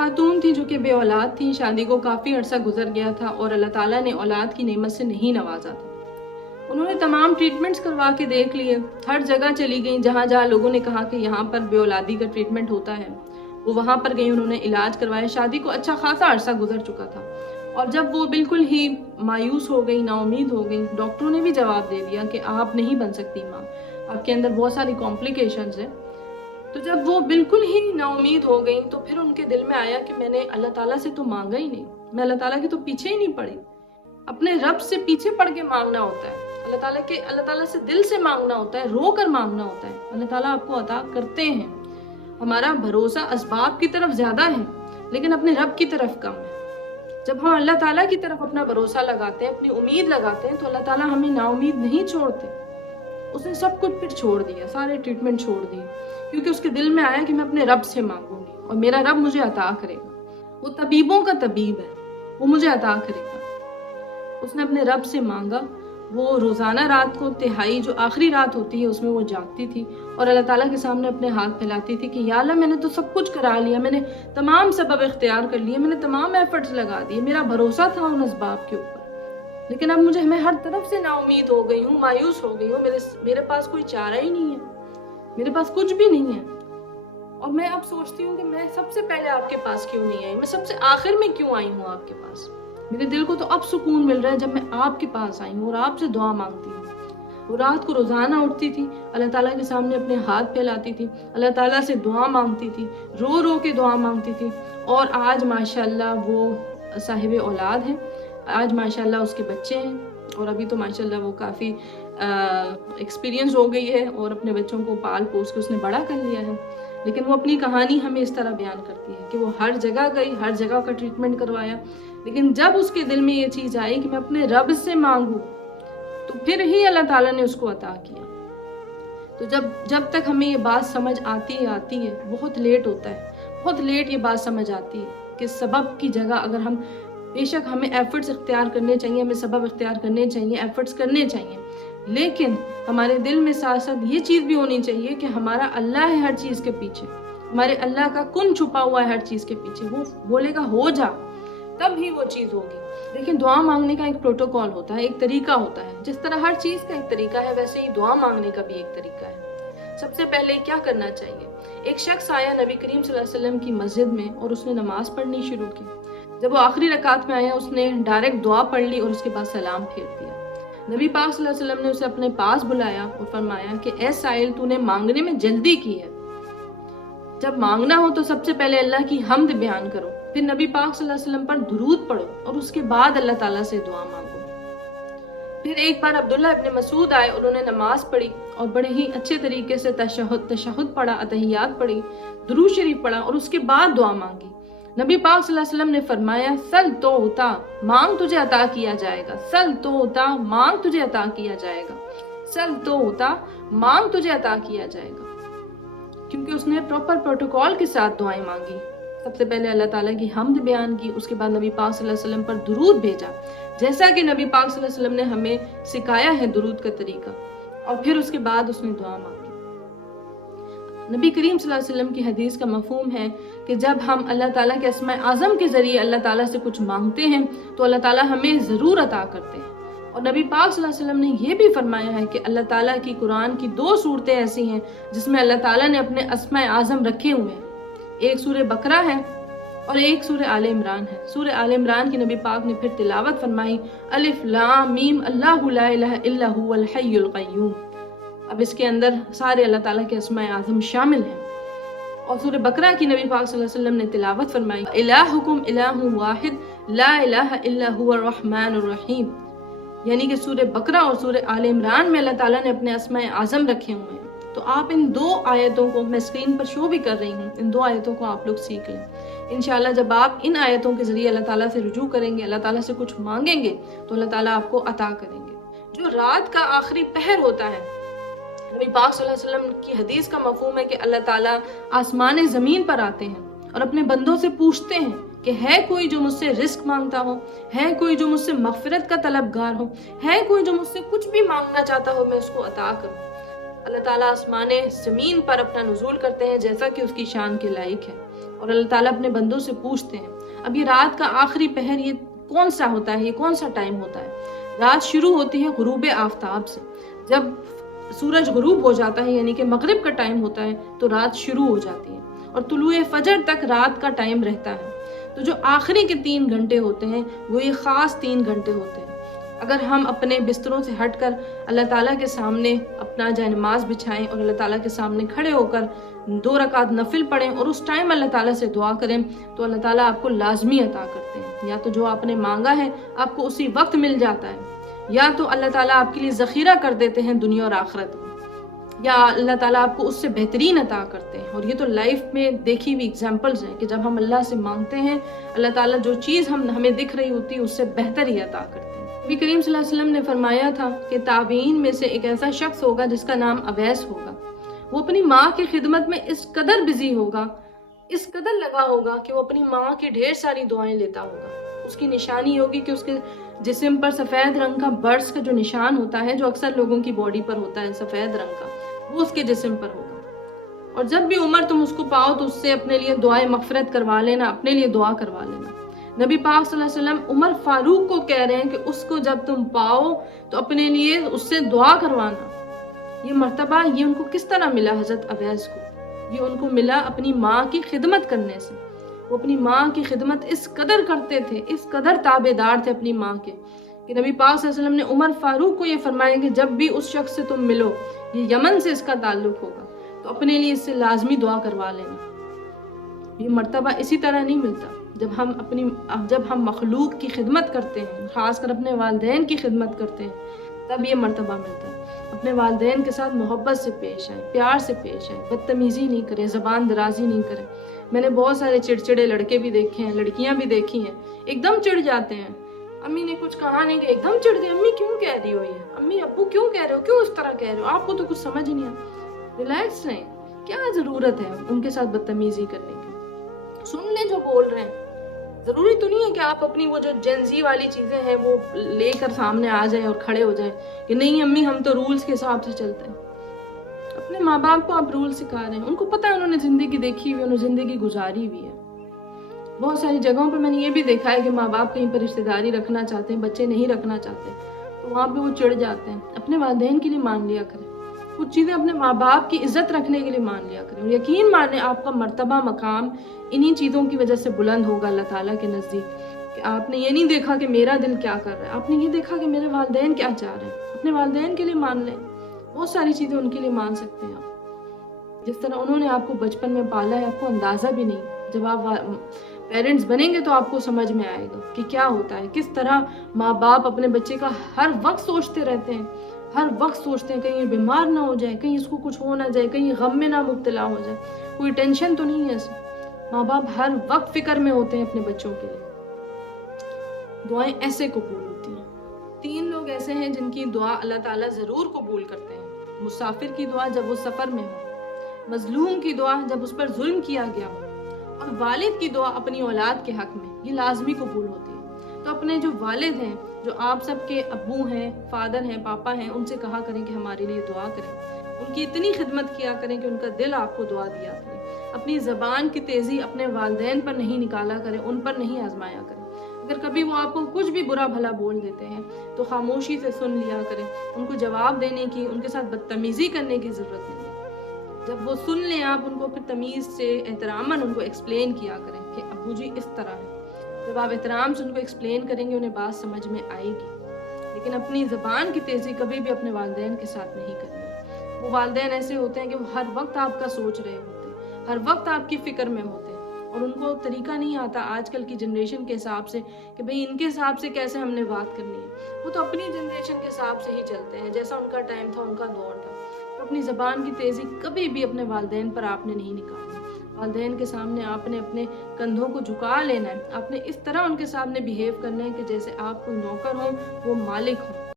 खातून थी जो कि बे औलाद थी, शादी को काफ़ी अरसा गुजर गया था और अल्लाह ताला ने औलाद की नेमत से नहीं नवाजा था। उन्होंने तमाम ट्रीटमेंट्स करवा के देख लिए, हर जगह चली गई जहाँ जहाँ लोगों ने कहा कि यहाँ पर बे औलादी का ट्रीटमेंट होता है, वो वहाँ पर गई, उन्होंने इलाज करवाया। शादी को अच्छा खासा अरसा गुजर चुका था और जब वो बिल्कुल ही मायूस हो गई, नाउमीद हो गई, डॉक्टरों ने भी जवाब दे दिया कि आप नहीं बन सकती माँ, आपके अंदर बहुत सारी कॉम्प्लिकेशंस हैं। तो जब वो बिल्कुल ही नाउमीद हो गई तो फिर उनके दिल में आया कि मैंने अल्लाह ताला से तो मांगा ही नहीं, मैं अल्लाह ताला के तो पीछे ही नहीं पड़ी। अपने रब से पीछे पड़ के मांगना होता है, अल्लाह ताला से दिल से मांगना होता है, रो कर मांगना होता है। अल्लाह ताला आपको अता करते हैं। हमारा भरोसा असबाब की तरफ ज़्यादा है लेकिन अपने रब की तरफ कम है। जब हम अल्लाह ताला की तरफ अपना भरोसा लगाते हैं, अपनी उम्मीद लगाते हैं, तो अल्लाह ताला हमें नाउमीद नहीं छोड़ते। उसने सब कुछ फिर छोड़ दिया, सारे ट्रीटमेंट छोड़ दिए, क्योंकि उसके दिल में आया कि मैं अपने रब से मांगूंगी और मेरा रब मुझे अता करेगा। वो तबीबों का तबीब है, वो मुझे अता करेगा। उसने अपने रब से मांगा। वो रोज़ाना रात को तिहाई, जो आखिरी रात होती है, उसमें वो जागती थी और अल्लाह ताला के सामने अपने हाथ फैलाती थी कि या अल्लाह, मैंने तो सब कुछ करा लिया, मैंने तमाम सबब इख्तियार कर लिए, मैंने तमाम एफर्ट्स लगा दिए, मेरा भरोसा था उन असबाब के ऊपर, लेकिन अब मैं हर तरफ से नाउमीद हो गई हूँ, मायूस हो गई हूँ, मेरे पास कोई चारा ही नहीं है, मेरे पास कुछ भी नहीं है। और मैं अब सोचती हूँ कि मैं सबसे पहले आपके पास क्यों नहीं आई, मैं सबसे आखिर में क्यों आई हूँ आपके पास। मेरे दिल को तो अब सुकून मिल रहा है जब मैं आपके पास आई हूँ और आपसे दुआ मांगती हूँ। वो रात को रोज़ाना उठती थी, अल्लाह ताला के सामने अपने हाथ फैलाती थी, अल्लाह ताला से दुआ मांगती थी, रो रो के दुआ मांगती थी। और आज माशाल्लाह वो साहिब औलाद हैं, आज माशाल्लाह उसके बच्चे हैं और अभी तो माशाल्लाह वो काफ़ी एक्सपीरियंस हो गई है और अपने बच्चों को पाल पोस के उसने बड़ा कर लिया है। लेकिन वो अपनी कहानी हमें इस तरह बयान करती है कि वो हर जगह गई, हर जगह का ट्रीटमेंट करवाया, लेकिन जब उसके दिल में ये चीज़ आई कि मैं अपने रब से मांगूं, तो फिर ही अल्लाह ताला ने उसको अता किया। तो जब तक हमें ये बात समझ आती है, बहुत लेट होता है, बहुत लेट ये बात समझ आती है कि सबब की जगह अगर हम, बेशक हमें एफर्ट्स इख्तियार करने चाहिए, हमें सबब इख्तियार करने चाहिए, एफर्ट्स करने चाहिए, लेकिन हमारे दिल में साथ साथ ये चीज़ भी होनी चाहिए कि हमारा अल्लाह है हर चीज़ के पीछे, हमारे अल्लाह का कुन छुपा हुआ है हर चीज़ के पीछे। वो बोलेगा हो जा, तब ही वो चीज़ होगी। लेकिन दुआ मांगने का एक प्रोटोकॉल होता है, एक तरीका होता है। जिस तरह हर चीज़ का एक तरीका है, वैसे ही दुआ मांगने का भी एक तरीका है। सबसे पहले क्या करना चाहिए, एक शख्स आया नबी करीम सल्लल्लाहु अलैहि वसल्लम की मस्जिद में और उसने नमाज पढ़नी शुरू की। जब वो आखिरी रकात में आया, उसने डायरेक्ट दुआ पढ़ ली और उसके बाद सलाम फेर दिया। नबी पाक सल्लल्लाहु अलैहि वसल्लम ने उसे अपने पास बुलाया और फरमाया कि ए साइल, तूने मांगने में जल्दी की है। जब मांगना हो तो सबसे पहले अल्लाह की हम्द बयान करो, फिर नबी पाक सल्लल्लाहु अलैहि वसल्लम पर दुरूद पढ़ो और उसके बाद अल्लाह ताला से दुआ मांगो। फिर एक बार अब्दुल्ला इब्न मसूद आए, उन्होंने नमाज पढ़ी और बड़े ही अच्छे तरीके से तशहुद पढ़ा, अतहियात पढ़ी, दुरूद शरीफ पढ़ा और उसके बाद दुआ मांगी। नबी पाक सल्लल्लाहु अलैहि वसल्लम ने फरमाया, सल तो उता, मांग तुझे अता किया जाएगा, सल तो उता, मांग तुझे अता किया जाएगा, सल तो उता, मांग तुझे अता किया जाएगा। क्योंकि उसने प्रॉपर प्रोटोकॉल के साथ दुआएं मांगी। सबसे पहले अल्लाह ताला की हम्द बयान की, उसके बाद नबी पाक सल्लल्लाहु अलैहि वसल्लम पर दुरूद भेजा, जैसा कि नबी पाक सल्लल्लाहु अलैहि वसल्लम ने हमें सिखाया है दुरूद का तरीका, और फिर उसके बाद उसने दुआ मांगी। नबी करीम सल्लल्लाहु अलैहि वसल्लम की हदीस का मफहूम है कि जब हम अल्लाह ताला के अस्माए आज़म के ज़रिए अल्लाह ताला से कुछ मांगते हैं तो अल्लाह ताला हमें ज़रूर अता करते हैं। और नबी पाक सल्लल्लाहु अलैहि वसल्लम ने ये भी फरमाया है कि अल्लाह ताला की कुरान की 2 सूरतें ऐसी हैं जिसमें अल्लाह ताला ने अपने अस्माए आज़म रखे हुए हैं। एक सूरह बकरा है और एक सूरह आले इमरान है। सूरह आले इमरान की नबी पाक ने फिर तिलावत फरमाई, अलिफ लाम मीम अल्लाहु ला इलाहा इल्ला हुवल हय्युल क़य्यूम। अब इसके अंदर सारे अल्लाह ताला के अस्माए आज़म शामिल हैं। और सूरह बकरा की नबी पाक सल्लल्लाहु अलैहि वसल्लम ने तिलावत फरमाई, इलाहुकुम इलाहुन वाहिद ला इलाहा इल्ला हुवर रहमानुर रहीम। यानी कि सूरह बकरा और सूरह आले इमरान में अल्लाह ताला ने अपने अस्माए आज़म रखे हुए हैं। तो आप इन 2 आयतों को, मैं स्क्रीन पर शो भी कर रही हूँ, इन 2 आयतों को आप लोग सीख लें। इंशाल्लाह जब आप इन आयतों के ज़रिए अल्लाह ताला से रुजू करेंगे, अल्लाह ताला से कुछ मांगेंगे, तो अल्लाह ताला आपको अता करेंगे। जो रात का आखिरी पहर होता है, नबी पाक सल्लल्लाहु अलैहि वसल्लम की हदीस का मफहूम है कि अल्लाह ताला आसमान ज़मीन पर आते हैं और अपने बंदों से पूछते हैं कि है कोई जो मुझसे रिस्क मांगता हो, है कोई जो मुझसे मग़फ़िरत का तलबगार हो, है कोई जो मुझसे कुछ भी मांगना चाहता हो, मैं उसको अता करूँ। अल्लाह ताला आसमान ज़मीन पर अपना नुज़ूल करते हैं जैसा कि उसकी शान के लायक है। اور اللہ تعالیٰ اپنے بندوں سے پوچھتے ہیں اب یہ رات کا آخری پہر یہ کون سا ہوتا ہے، یہ کون سا ٹائم ہوتا ہے؟ رات شروع ہوتی ہے غروب آفتاب سے، جب سورج غروب ہو جاتا ہے یعنی کہ مغرب کا ٹائم ہوتا ہے تو رات شروع ہو جاتی ہے اور طلوع فجر تک رات کا ٹائم رہتا ہے۔ تو جو آخری کے 3 گھنٹے ہوتے ہیں وہ یہ خاص 3 گھنٹے ہوتے ہیں۔ اگر ہم اپنے بستروں سے ہٹ کر اللہ تعالیٰ کے سامنے اپنا جائے نماز بچھائیں اور اللہ تعالیٰ کے سامنے کھڑے ہو کر 2 رکعت نفل پڑھیں اور اس ٹائم اللہ تعالیٰ سے دعا کریں تو اللہ تعالیٰ آپ کو لازمی عطا کرتے ہیں۔ یا تو جو آپ نے مانگا ہے آپ کو اسی وقت مل جاتا ہے، یا تو اللہ تعالیٰ آپ کے لیے ذخیرہ کر دیتے ہیں دنیا اور آخرت میں، یا اللہ تعالیٰ آپ کو اس سے بہترین عطا کرتے ہیں۔ اور یہ تو لائف میں دیکھی ہوئی ایگزامپلز ہیں کہ جب ہم اللہ سے مانگتے ہیں اللہ تعالیٰ جو چیز ہمیں دکھ رہی ہوتی ہے اس سے بہتر ہی عطا کرتے ہیں۔ نبی کریم صلی اللہ علیہ وسلم نے فرمایا تھا کہ تابعین میں سے ایک ایسا شخص ہوگا جس کا نام اویس ہوگا، وہ اپنی ماں کی خدمت میں اس قدر بزی ہوگا، اس قدر لگا ہوگا کہ وہ اپنی ماں کی ڈھیر ساری دعائیں لیتا ہوگا۔ اس کی نشانی ہوگی کہ اس کے جسم پر سفید رنگ کا برس کا جو نشان ہوتا ہے جو اکثر لوگوں کی باڈی پر ہوتا ہے سفید رنگ کا، وہ اس کے جسم پر ہوگا۔ اور جب بھی عمر تم اس کو پاؤ تو اس سے اپنے لیے دعائیں مغفرت کروا لینا، اپنے لیے دعا کروا لینا۔ نبی پاک صلی اللہ علیہ وسلم عمر فاروق کو کہہ رہے ہیں کہ اس کو جب تم پاؤ تو اپنے لیے اس سے دعا کروانا۔ یہ مرتبہ یہ ان کو کس طرح ملا؟ حضرت اویس کو یہ ان کو ملا اپنی ماں کی خدمت کرنے سے۔ وہ اپنی ماں کی خدمت اس قدر کرتے تھے، اس قدر تابع دار تھے اپنی ماں کے کہ نبی پاک صلی اللہ علیہ وسلم نے عمر فاروق کو یہ فرمایا کہ جب بھی اس شخص سے تم ملو، یہ یمن سے اس کا تعلق ہوگا، تو اپنے لیے اس سے لازمی دعا کروا لینا۔ یہ مرتبہ اسی طرح نہیں ملتا جب ہم مخلوق کی خدمت کرتے ہیں، خاص کر اپنے والدین کی خدمت کرتے ہیں، تب یہ مرتبہ ملتا ہے۔ اپنے والدین کے ساتھ محبت سے پیش آئیں، پیار سے پیش آئیں، بدتمیزی نہیں کریں، زبان درازی نہیں کریں۔ میں نے بہت سارے چڑچڑے لڑکے بھی دیکھے ہیں، لڑکیاں بھی دیکھی ہیں، ایک دم چڑ جاتے ہیں، امی نے کچھ کہا نہیں کہ ایک دم چڑھ گئے، امی کیوں کہہ رہی ہو یہ، امی ابو کیوں کہہ رہے ہو، کیوں اس طرح کہہ رہے ہو، آپ کو تو کچھ سمجھ نہیں آتا۔ ریلیکس رہیں، کیا ضرورت ہے ان کے ساتھ بدتمیزی کرنے کی؟ سن لیں جو بول رہے ہیں، ضروری تو نہیں ہے کہ آپ اپنی وہ جو جنزی والی چیزیں ہیں وہ لے کر سامنے آ جائیں اور کھڑے ہو جائیں کہ نہیں امی ہم تو رولز کے حساب سے چلتے ہیں۔ اپنے ماں باپ کو آپ رول سکھا رہے ہیں، ان کو پتہ ہے انہوں نے زندگی دیکھی ہوئی، انہوں نے زندگی گزاری ہوئی ہے۔ بہت ساری جگہوں پہ میں نے یہ بھی دیکھا ہے کہ ماں باپ کہیں پر رشتہ داری رکھنا چاہتے ہیں، بچے نہیں رکھنا چاہتے تو وہاں پہ وہ چڑھ جاتے ہیں۔ اپنے والدین کے لیے مان لیا کریں، کچھ چیزیں اپنے ماں باپ کی عزت رکھنے کے لیے مان لیا کریں، اور یقین مانیں آپ کا مرتبہ مقام انہی چیزوں کی وجہ سے بلند ہوگا اللہ تعالیٰ کے نزدیک کہ آپ نے یہ نہیں دیکھا کہ میرا دل کیا کر رہا ہے، آپ نے یہ دیکھا کہ میرے والدین کیا چاہ رہے ہیں۔ اپنے والدین کے لیے مان لیں، بہت ساری چیزیں ان کے لیے مان سکتے ہیں آپ۔ جس طرح انہوں نے آپ کو بچپن میں پالا ہے آپ کو اندازہ بھی نہیں، جب آپ پیرنٹس بنیں گے تو آپ کو سمجھ میں آئے گا کہ کیا ہوتا ہے، کس طرح ماں باپ اپنے بچے کا ہر وقت سوچتے رہتے ہیں، ہر وقت سوچتے ہیں کہیں یہ بیمار نہ ہو جائے، کہیں اس کو کچھ ہو نہ جائے، کہیں غم میں نہ مبتلا ہو جائے، کوئی ٹینشن تو نہیں ہے اسے۔ ماں باپ ہر وقت فکر میں ہوتے ہیں اپنے بچوں کے لیے۔ دعائیں ایسے قبول ہوتی ہیں۔ 3 لوگ ایسے ہیں جن کی دعا اللہ تعالیٰ ضرور قبول کرتے ہیں۔ مسافر کی دعا جب وہ سفر میں ہو، مظلوم کی دعا جب اس پر ظلم کیا گیا ہو، اور والد کی دعا اپنی اولاد کے حق میں، یہ لازمی قبول ہوتی ہے۔ تو اپنے جو والد ہیں، جو آپ سب کے ابو ہیں، فادر ہیں، پاپا ہیں، ان سے کہا کریں کہ ہمارے لیے دعا کریں، ان کی اتنی خدمت کیا کریں کہ ان کا دل آپ کو دعا دیا کرے۔ اپنی زبان کی تیزی اپنے والدین پر نہیں نکالا کریں، ان پر نہیں آزمایا کریں۔ اگر کبھی وہ آپ کو کچھ بھی برا بھلا بول دیتے ہیں تو خاموشی سے سن لیا کریں، ان کو جواب دینے کی، ان کے ساتھ بدتمیزی کرنے کی ضرورت نہیں ہے۔ جب وہ سن لیں آپ ان کو پھر تمیز سے احتراماً ان کو ایکسپلین کیا کریں کہ ابو جی اس طرح ہے۔ جب آپ احترام سے ان کو ایکسپلین کریں گے انہیں بات سمجھ میں آئے گی۔ لیکن اپنی زبان کی تیزی کبھی بھی اپنے والدین کے ساتھ نہیں کرنی۔ وہ والدین ایسے ہوتے ہیں کہ وہ ہر وقت آپ کا سوچ رہے ہوتے ہیں، ہر وقت آپ کی فکر میں ہوتے ہیں، اور ان کو طریقہ نہیں آتا آج کل کی جنریشن کے حساب سے کہ بھئی ان کے حساب سے کیسے ہم نے بات کرنی ہے۔ وہ تو اپنی جنریشن کے حساب سے ہی چلتے ہیں، جیسا ان کا ٹائم تھا، ان کا دور تھا۔ تو اپنی زبان کی تیزی کبھی بھی اپنے والدین پر آپ نے نہیں نکالنی۔ والدین کے سامنے آپ نے اپنے کندھوں کو جھکا لینا ہے، آپ نے اس طرح ان کے سامنے بیہیو کرنا ہے کہ جیسے آپ کوئی نوکر ہوں، وہ مالک ہوں۔